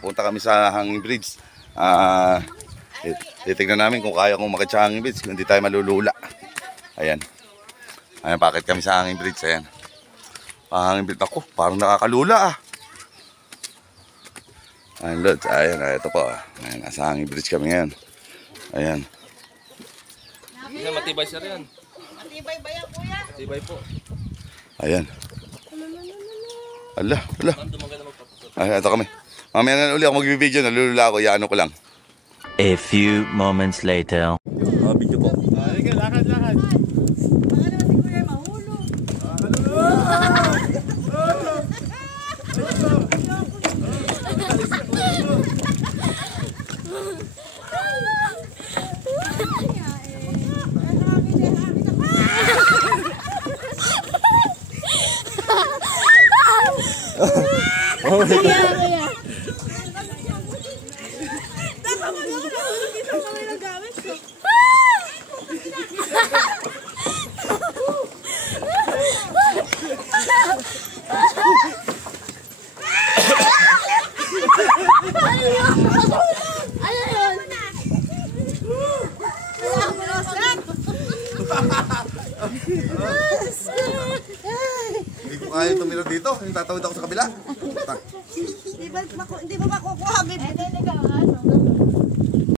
Punta kami sa hanging bridge. Titignan namin kung kaya kong umakit sa hanging bridge, kung hindi tayo malulula. Ayan. Ayan, pakit kami sa hanging bridge. Ayan. Hanging bridge. Ako, parang nakakalula ah. Ayan, Lods. Ayan, ito po. Ayan, nasa hanging bridge kami ngayon. Ayan. Ayan, matibay siya rin. Matibay ba yan, kuya? Matibay po. Ayan. Ala. Ayan, ito kami. Mamaya na uli ako mag-video, nalulula ako, iano ko lang. A few moments later. Video po. Sige, lakad. Baka naman si kuya mahulog. Hindi ko kaya tumira dito, yung tatawid ako sa kabila. Hindi ba makukuha, baby?